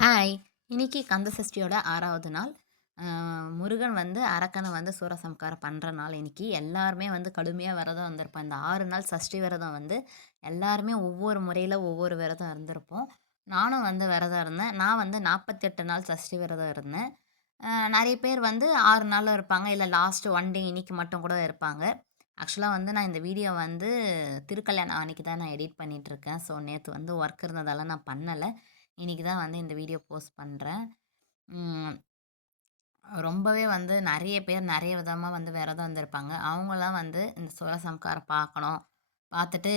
Hi! இன்னைக்கு கந்த சஷ்டியோட 6வது நாள். அ முருகன் வந்து அரக்கன வந்து சூரசம்ஹாரம் பண்ற நாள் இன்னைக்கு. எல்லாருமே வந்து கடுமையா விரதம் இருந்திருப்போம். இந்த 6 நாள் சஷ்டி விரதம் வந்து எல்லாருமே ஒவ்வொரு முறையில ஒவ்வொரு விரதம் இருந்திருப்போம். நானும் வந்து விரதம் இருந்தேன். நான் வந்து 48 நாள் சஷ்டி விரதம் இருந்தேன். நெறைய பேர் வந்து 6 நாளும் இருப்பாங்க. இல்ல லாஸ்ட் ஒன் டே இன்னைக்கு மட்டும் கூட இருப்பாங்க. ஆக்சுவலா வந்து நான் இந்த வீடியோ வந்து திருக்கல்யாணம் அன்னைக்கு தான் நான் எடிட் பண்ணிட்டுருக்கேன். ஸோ நேத்து வந்து ஒர்க் இருந்ததால நான் பண்ணல. இன்னைக்கு தான் வந்து இந்த வீடியோ போஸ்ட் பண்றேன். ம். ரொம்பவே வந்து நெறைய பேர் நெறைய விதமா வந்து விரதம் இருந்திருப்பாங்க. அவங்கலாம் வந்து இந்த சூரசம்ஹாரம் பார்க்கணும். பார்த்துட்டு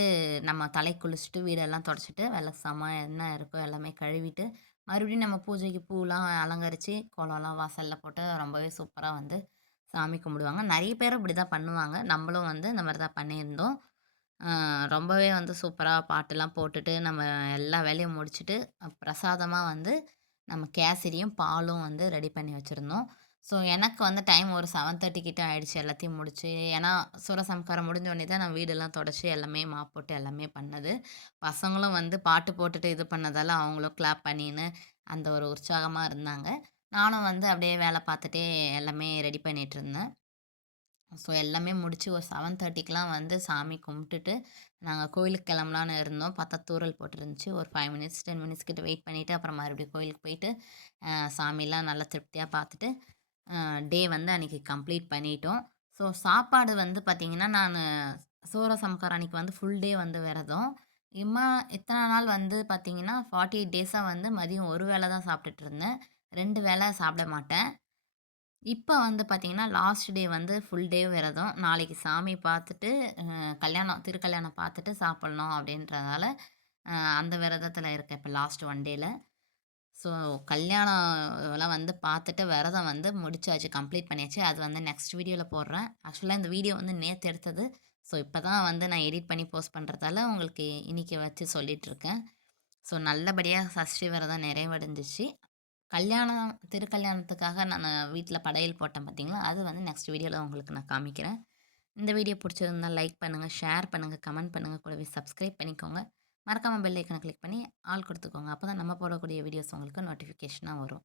நம்ம தலைக்கு குளிச்சுட்டு, வீடெல்லாம் தொடச்சிட்டு, வெளக்கு சாமான் என்ன இருக்கோ எல்லாமே கழுவிட்டு, மறுபடியும் நம்ம பூஜைக்கு பூலாம் அலங்கரிச்சு, கோலம்லாம் வாசல்ல போட்டு ரொம்பவே சூப்பரா வந்து சாமி கும்பிடுவாங்க. நெறைய பேர் இப்படிதான் பண்ணுவாங்க. நம்மளும் வந்து இந்த மாரி தான் பண்ணியிருந்தோம். அ ரொம்பவே வந்து சூப்பரா பாட்டுலாம் போட்டுட்டு, நம்ம எல்லா வேலையும் முடிச்சுட்டு, பிரசாதமா வந்து நம்ம கேசரியும், பாலும் வந்து ரெடி பண்ணி வச்சிருந்தோம். ஸோ, எனக்கு வந்து டைம் ஒரு 7:30 கிட்ட ஆயிடுச்சு எல்லாத்தையும் முடிச்சு. ஏன்னா, சூரசம்ஹாரம் முடிஞ்சோனே தான் நான் வீடெல்லாம் தொடச்சு எல்லாமே மாப் போட்டு எல்லாமே பண்ணது. பசங்களும் வந்து பாட்டு போட்டுட்டு இது பண்ணதால, அவங்களும் கிளாப் பண்ணின்னு அந்த ஒரு உற்சாகமா இருந்தாங்க. நானும் வந்து அப்படியே வேலை பார்த்துட்டே எல்லாமே ரெடி பண்ணிட்டுருந்தேன். ஸோ எல்லாமே முடிச்சு ஒரு 7:30க்கெலாம் வந்து சாமி கும்பிட்டுட்டு, நாங்க கோயிலுக்கு கிளம்பலான்னு இருந்தோம். பார்த்தா தூறல் போட்டுருந்துச்சு. ஒரு 5 மினிட்ஸ், 10 மினிட்ஸ் கிட்ட வெயிட் பண்ணிட்டு, அப்புறம் மறுபடியும் கோயிலுக்கு போயிட்டு, சாமிலாம் நல்லா திருப்தியா பார்த்துட்டு, அ டே வந்து அன்னைக்கு கம்ப்ளீட் பண்ணிட்டோம். ஸோ சாப்பாடு வந்து பார்த்தீங்கன்னா, நானு சூரசம்ஹாரம் அன்னைக்கு வந்து ஃபுல் டே வந்து விரதம். இம்மா இத்தன நாள் வந்து பார்த்தீங்கன்னா, 48 டேஸா வந்து மதியம் ஒரு வேள தான் சாப்பிட்டுட்டு இருந்தேன். 2 வேள சாப்பிட மாட்டேன். இப்ப வந்து பார்த்தீங்கன்னா, லாஸ்ட் டே வந்து ஃபுல் டே விரதம். நாளைக்கு சாமி பார்த்துட்டு, திருக்கல்யாணம் பார்த்துட்டு சாப்பிடணும் அப்படின்றதால, அந்த விரதத்தில இருக்கேன் இப்ப லாஸ்ட் ஒன் டேல. ஸோ கல்யாணம்லாம் வந்து பார்த்துட்டு விரதம் வந்து முடிச்சாச்சு. கம்ப்ளீட் பண்ணியாச்சு. அது வந்து நெக்ஸ்ட் வீடியோல போடுறேன். ஆக்சுவலா இந்த வீடியோ வந்து நேத்து எடுத்தது. ஸோ இப்ப தான் வந்து நான் எடிட் பண்ணி போஸ்ட் பண்றதால, உங்களுக்கு இன்னைக்கு வச்சு சொல்லிட்டுருக்கேன். ஸோ நல்லபடியா சஷ்டி விரதம் நிறைவடைஞ்சுச்சு. திருக்கல்யாணத்துக்காக நானு வீட்ல படையல் போட்டேன் பார்த்தீங்களா, அது வந்து நெக்ஸ்ட் வீடியோல உங்களுக்கு நான் காமிக்கிறேன். இந்த வீடியோ பிடிச்சிருந்தா லைக் பண்ணுங்க, ஷேர் பண்ணுங்க, கமெண்ட் பண்ணுங்க, கூடவே சப்ஸ்கிரைப் பண்ணிக்கோங்க. மறக்காம பெல் ஐக்கான கிளிக் பண்ணி ஆல் குடுத்துக்கோங்க. அப்பதான் நம்ம போடக்கூடிய வீடியோஸ் உங்களுக்கு நோட்டிஃபிகேஷனா வரும்.